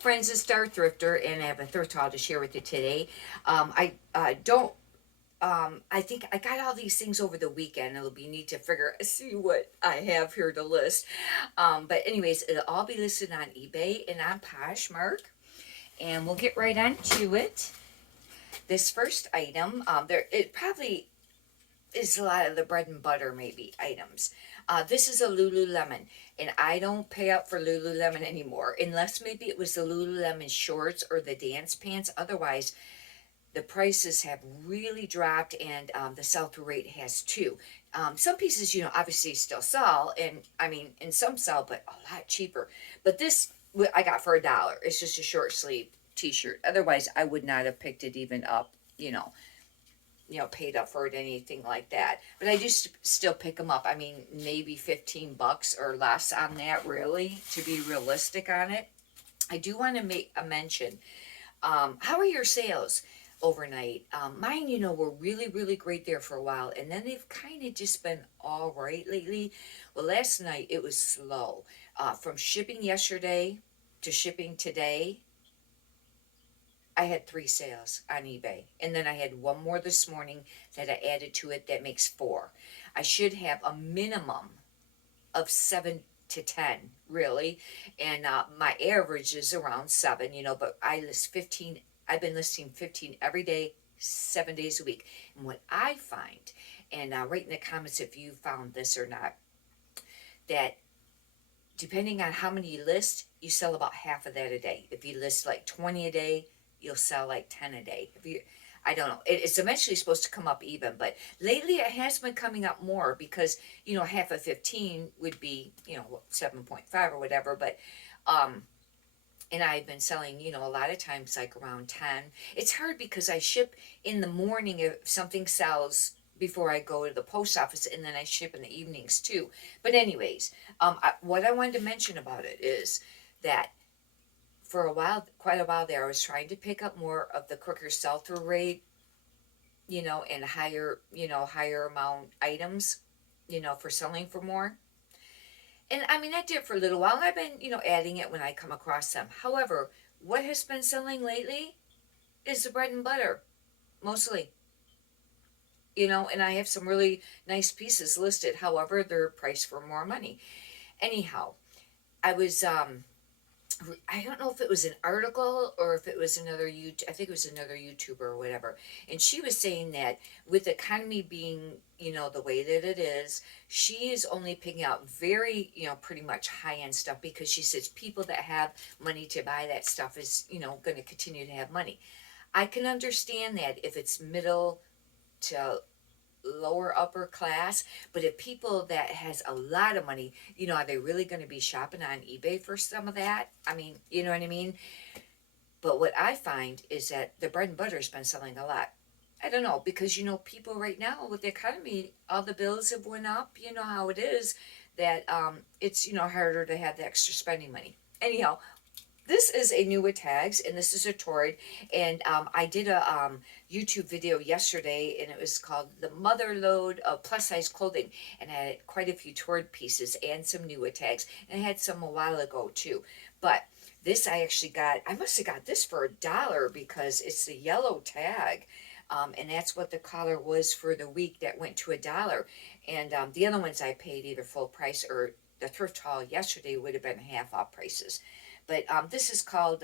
friends, it's Star Thrifter, and I have a thrift haul to share with you today. I don't. I think I got all these things over the weekend. It'll be neat to see what I have here to list. But anyways, it'll all be listed on eBay and on Poshmark, and we'll get right on to it. This first item, there it probably is a lot of the bread and butter maybe items. This is a Lululemon, and I don't pay up for Lululemon anymore, unless maybe it was the Lululemon shorts or the dance pants. Otherwise, the prices have really dropped, and the sell-through rate has too. Some pieces, obviously still sell, and I mean, and some sell, but a lot cheaper. But this I got for $1. It's just a short sleeve T-shirt. Otherwise, I would not have picked it even up. Paid up for it, anything like that. But I do still pick them up. I mean, maybe $15 or less on that, really, to be realistic on it. I do want to make a mention. How are your sales overnight? Mine, were really, really great there for a while, and then they've kind of just been all right lately. Well, last night it was slow. From shipping yesterday to shipping today, I had 3 sales on eBay, and then I had one more this morning that I added to it that makes 4. I should have a minimum of 7 to 10, really, and my average is around 7, but I list 15. I've been listing 15 every day, 7 days a week. And what I find, and write in the comments if you found this or not, that depending on how many you list, you sell about half of that a day. If you list like 20 a day, you'll sell like 10 a day. I don't know. It's eventually supposed to come up even, but lately it has been coming up more because, half of 15 would be, 7.5 or whatever, but, and I've been selling, a lot of times like around 10. It's hard because I ship in the morning if something sells before I go to the post office, and then I ship in the evenings too. But anyways, what I wanted to mention about it is that for a while, quite a while there, I was trying to pick up more of the quicker sell-through rate, and higher amount items, for selling for more. And I mean, I did for a little while. I've been, adding it when I come across them. However, what has been selling lately is the bread and butter, mostly. And I have some really nice pieces listed. However, they're priced for more money. Anyhow, I was I don't know if it was an article or if it was I think it was another YouTuber or whatever. And she was saying that with the economy being, the way that it is, she is only picking out very, pretty much high-end stuff because she says people that have money to buy that stuff is, going to continue to have money. I can understand that if it's middle to lower upper class, but if people that has a lot of money, are they really going to be shopping on eBay for some of that? I mean, you know what I mean? But what I find is that the bread and butter has been selling a lot. I don't know, because people right now with the economy, all the bills have went up. You know how it is, that it's harder to have the extra spending money. Anyhow, this is a newer tags, and this is a Torrid, and I did a YouTube video yesterday, and it was called The Mother Load of Plus Size Clothing, and I had quite a few Torrid pieces and some newer tags, and I had some a while ago too. But this I must have got this for $1 because it's the yellow tag, and that's what the collar was for the week that went to $1. And the other ones I paid either full price, or the thrift haul yesterday would have been half off prices. But this is called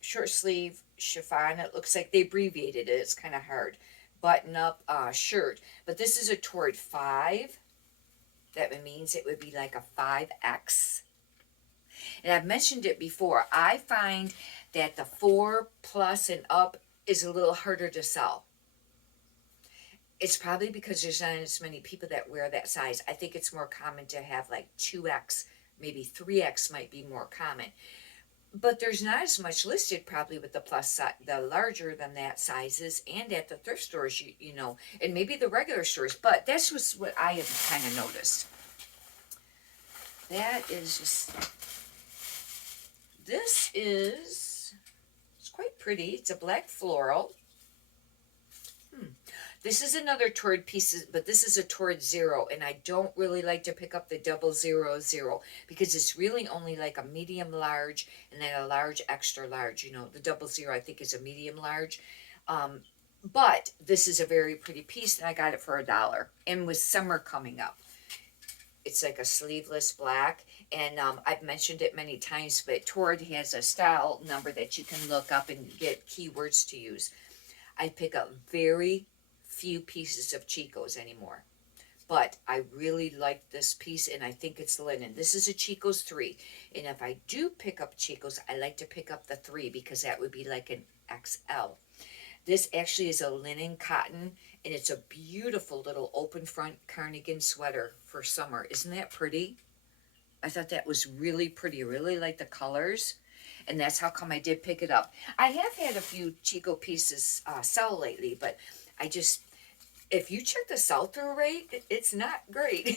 short sleeve chiffon. It looks like they abbreviated it. It's kind of hard. Button up shirt. But this is a Torrid 5. That means it would be like a 5X. And I've mentioned it before. I find that the 4 plus and up is a little harder to sell. It's probably because there's not as many people that wear that size. I think it's more common to have like 2X, maybe 3X might be more common. But there's not as much listed probably with the plus size, the larger than that sizes, and at the thrift stores, and maybe the regular stores. But that's just what I have kind of noticed. That is just, it's quite pretty. It's a black floral. This is another toward pieces, but this is a toward zero, and I don't really like to pick up the 000 because it's really only like a medium large and then a large extra large. You know, the 00 I think is a medium large. Um, but this is a very pretty piece, and I got it for $1. And with summer coming up, it's like a sleeveless black, and I've mentioned it many times, but Tord has a style number that you can look up and get keywords to use. I pick up very few pieces of Chico's anymore, but I really like this piece, and I think it's linen. This is a Chico's 3, and if I do pick up Chico's, I like to pick up the 3 because that would be like an XL. This actually is a linen cotton, and it's a beautiful little open front cardigan sweater for summer. Isn't that pretty? I thought that was really pretty. I really like the colors, and that's how come I did pick it up. I have had a few Chico pieces sell lately, but I just, if you check the sell-through rate, it's not great. And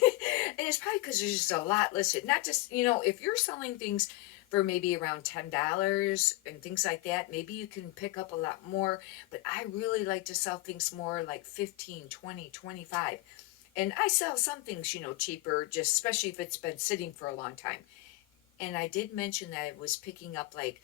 it's probably because there's just a lot listed. Not just, you know, if you're selling things for maybe around $10 and things like that, maybe you can pick up a lot more. But I really like to sell things more like 15, 20, 25. And I sell some things, you know, cheaper, just especially if it's been sitting for a long time. And I did mention that I was picking up like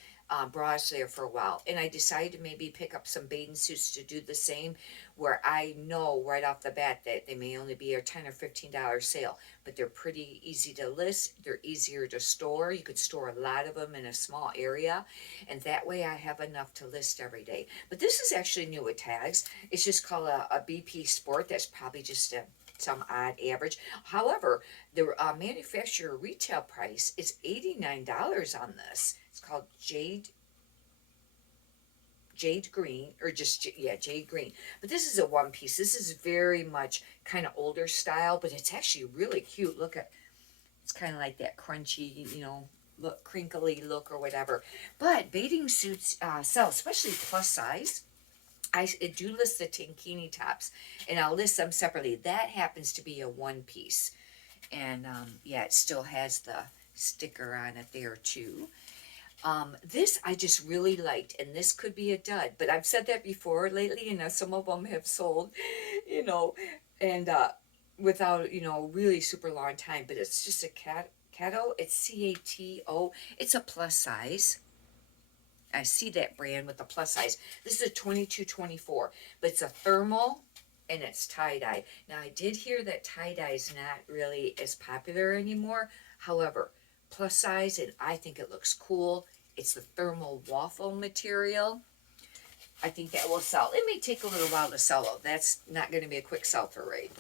bras there for a while, and I decided to maybe pick up some bathing suits to do the same, where I know right off the bat that they may only be a $10 or $15 sale, but they're pretty easy to list. They're easier to store. You could store a lot of them in a small area, and that way I have enough to list every day. But this is actually new with tags. It's just called a BP Sport. That's probably just some odd average. However, the manufacturer retail price is $89 on this. It's called Jade Green, or just Jade Green. But this is a one piece. This is very much kind of older style, but it's actually really cute. Look at, it's kind of like that crunchy, you know, look, crinkly look or whatever. But bathing suits sell, especially plus size. I do list the tankini tops, and I'll list them separately. That happens to be a one piece, and yeah, it still has the sticker on it there too. This I just really liked, and this could be a dud, but I've said that before lately, and some of them have sold, you know, and without, you know, really super long time. But it's just a Cato. It's CATO. It's a plus size. I see that brand with the plus size. This is a 22-24, but it's a thermal and it's tie-dye. Now, I did hear that tie-dye is not really as popular anymore. However, plus size, and I think it looks cool. It's the thermal waffle material. I think that will sell. It may take a little while to sell, though. That's not going to be a quick sell-through rate.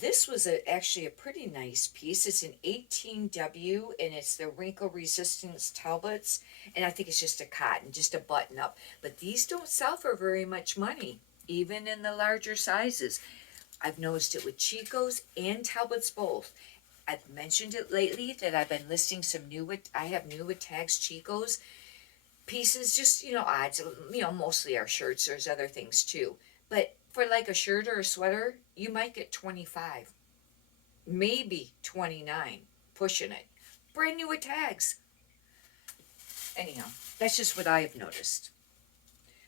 This was actually a pretty nice piece. It's an 18W, and it's the wrinkle resistance Talbots, and I think it's just a cotton, just a button up. But these don't sell for very much money, even in the larger sizes. I've noticed it with Chico's and Talbots both. I've mentioned it lately that I've been listing some new with, I have new with tags Chico's pieces, just, you know, odds, you know, mostly our shirts. There's other things too. But for like a shirt or a sweater, you might get 25, maybe 29, pushing it. Brand new with tags. Anyhow, that's just what I have noticed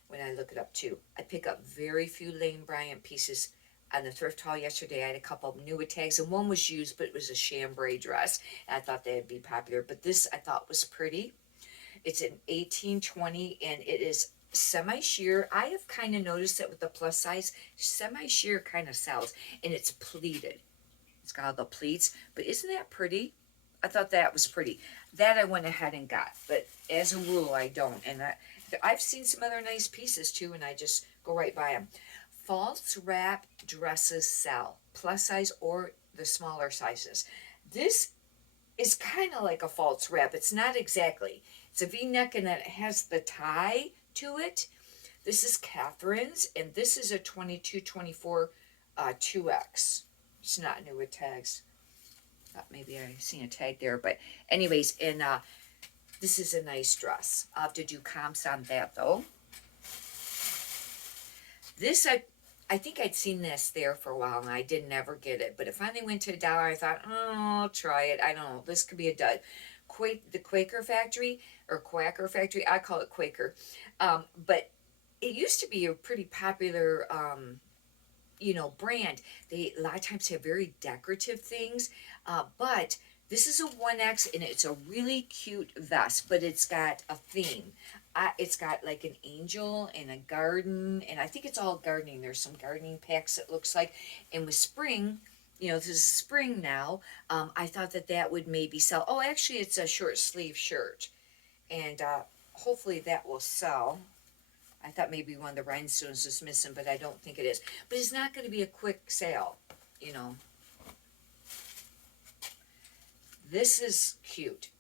when I look it up too. I pick up very few Lane Bryant pieces on the thrift haul yesterday. I had a couple of new with tags, and one was used, but it was a chambray dress, and I thought they'd be popular. But this I thought was pretty. It's an 18-20, and it is semi-sheer. I have kind of noticed that with the plus size, semi-sheer kind of sells, and it's pleated. It's got all the pleats, but isn't that pretty? I thought that was pretty. That I went ahead and got, but as a rule, I don't. And I've seen some other nice pieces too, and I just go right by them. False wrap dresses sell, plus size or the smaller sizes. This is kind of like a false wrap. It's not exactly. It's a V-neck, and it has the tie to it. This is Catherine's, and this is a 22-24 2X. It's not new with tags. Thought maybe I seen a tag there, but anyways, and this is a nice dress. I'll have to do comps on that though. This I think I'd seen this there for a while, and I didn't ever get it, but it finally went to $1. I thought, oh, I'll try it. I don't know. This could be a dud. The Quaker Factory, or Quacker Factory, I call it Quaker, but it used to be a pretty popular, brand. They a lot of times have very decorative things, but this is a 1X and it's a really cute vest, but it's got a theme. It's got like an angel and a garden, and I think it's all gardening. There's some gardening packs, it looks like. And with spring, this is spring now. I thought that that would maybe sell. Oh, actually, it's a short sleeve shirt, and hopefully that will sell. I thought maybe one of the rhinestones was missing, but I don't think it is. But it's not going to be a quick sale, you know. This is cute.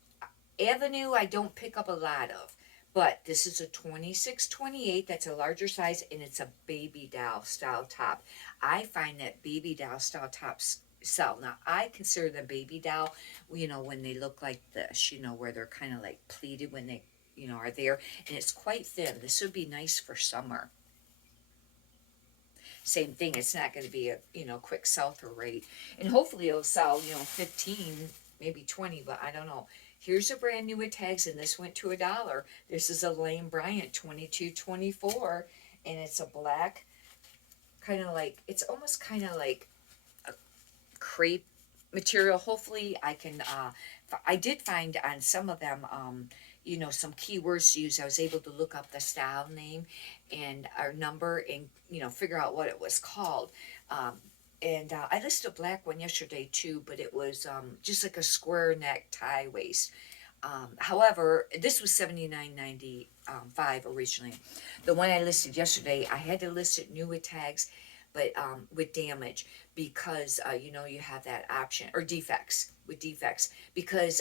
Avenue, I don't pick up a lot of, but this is a 26-28. That's a larger size, and it's a baby doll style top. I find that baby doll style tops sell. Now, I consider them baby doll, when they look like this, where they're kind of like pleated when they, are there, and it's quite thin. This would be nice for summer. Same thing, it's not going to be a, quick sell-through rate. And hopefully it'll sell, 15, maybe 20, but I don't know. Here's a brand new with tags, and this went to $1. This is a Lane Bryant 22-24, and it's a black, kind of like, it's almost kind of like a crepe material. Hopefully I can, I did find on some of them, some keywords to use. I was able to look up the style name and our number and, figure out what it was called. And I listed a black one yesterday too, but it was just like a square neck tie waist. However, this was $79.95 originally. The one I listed yesterday, I had to list it new with tags, but with damage, because you have that option, or defects, because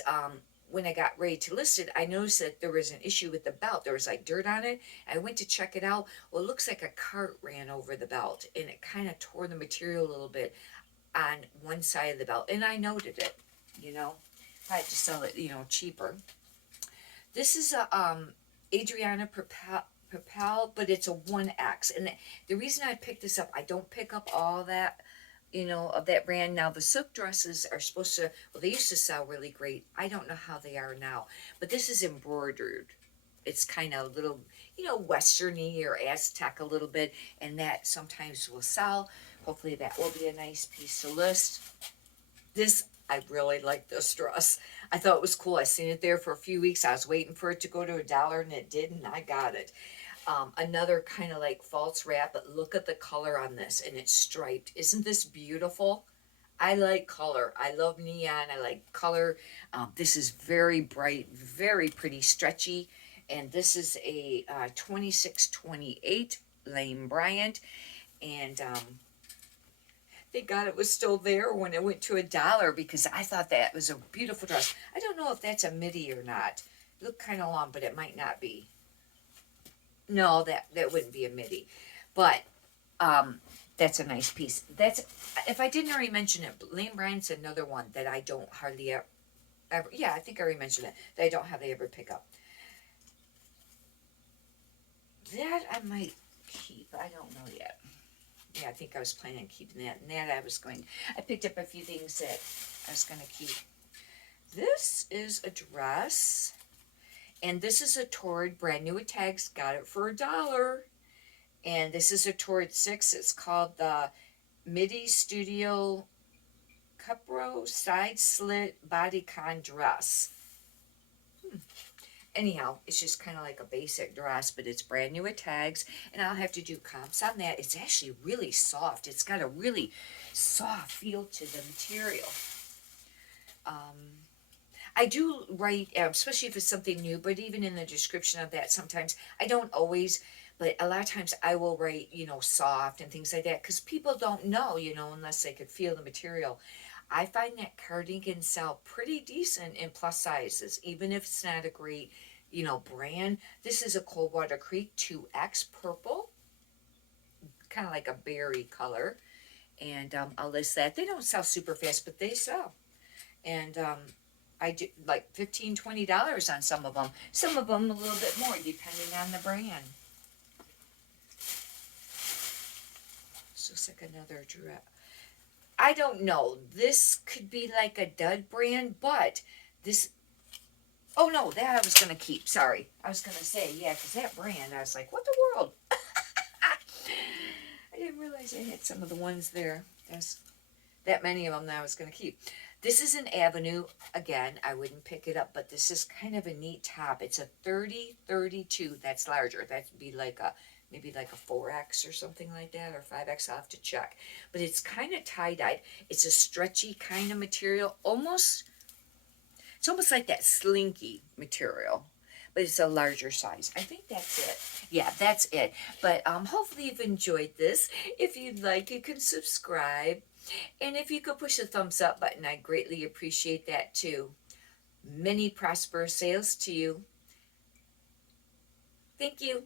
when I got ready to list it, I noticed that there was an issue with the belt. There was like dirt on it. I went to check it out. Well, it looks like a cart ran over the belt, and it kind of tore the material a little bit on one side of the belt. And I noted it, I had to sell it, cheaper. This is a Adriana Propel, but it's a 1X. And the reason I picked this up, I don't pick up all that, of that brand. Now, the silk dresses are supposed to, well, they used to sell really great. I don't know how they are now, but this is embroidered. It's kind of a little, Westerny or Aztec a little bit, and that sometimes will sell. Hopefully that will be a nice piece to list. This, I really like this dress. I thought it was cool. I seen it there for a few weeks. I was waiting for it to go to $1, and it did, and I got it. Another kind of like false wrap, but look at the color on this, and it's striped. Isn't this beautiful? I like color. I love neon. I like color. This is very bright, very pretty, stretchy, and this is a 26-28 Lane Bryant, and thank God it was still there when it went to $1, because I thought that was a beautiful dress. I don't know if that's a midi or not. It looked kind of long, but it might not be. No, that wouldn't be a midi, but that's a nice piece. That's, if I didn't already mention it, Lane Bryant's another one that I don't hardly ever, yeah, I think I already mentioned it, that I don't hardly ever pick up. That I might keep. I don't know yet. Yeah, I think I was planning on keeping that. And that I picked up a few things that I was going to keep. This is a dress. And this is a Torrid, brand new with tags. Got it for $1. And this is a Torrid 6. It's called the Midi Studio Cupro Side Slit Bodycon Dress. Anyhow, it's just kind of like a basic dress, but it's brand new with tags. And I'll have to do comps on that. It's actually really soft. It's got a really soft feel to the material. I do write, especially if it's something new, but even in the description of that, sometimes I don't always, but a lot of times I will write, soft and things like that, because people don't know, unless they could feel the material. I find that cardigans sell pretty decent in plus sizes, even if it's not a great, brand. This is a Coldwater Creek 2X purple, kind of like a berry color, and I'll list that. They don't sell super fast, but they sell, and I do like $15, $20 on some of them. Some of them a little bit more, depending on the brand. This looks like another dress. I don't know. This could be like a dud brand, but this... Oh, no, that I was going to keep. Sorry. I was going to say, yeah, because that brand, I was like, what the world? I didn't realize I had some of the ones there. There's that many of them that I was going to keep. This is an Avenue. Again, I wouldn't pick it up, but this is kind of a neat top. It's a 30-32. That's larger. That'd be like a, maybe like a 4X or something like that, or 5X. I'll have to check. But it's kind of tie-dyed. It's a stretchy kind of material. It's almost like that slinky material, but it's a larger size. I think that's it. Yeah, that's it. But hopefully you've enjoyed this. If you'd like, you can subscribe. And if you could push the thumbs up button, I greatly appreciate that too. Many prosperous sales to you. Thank you.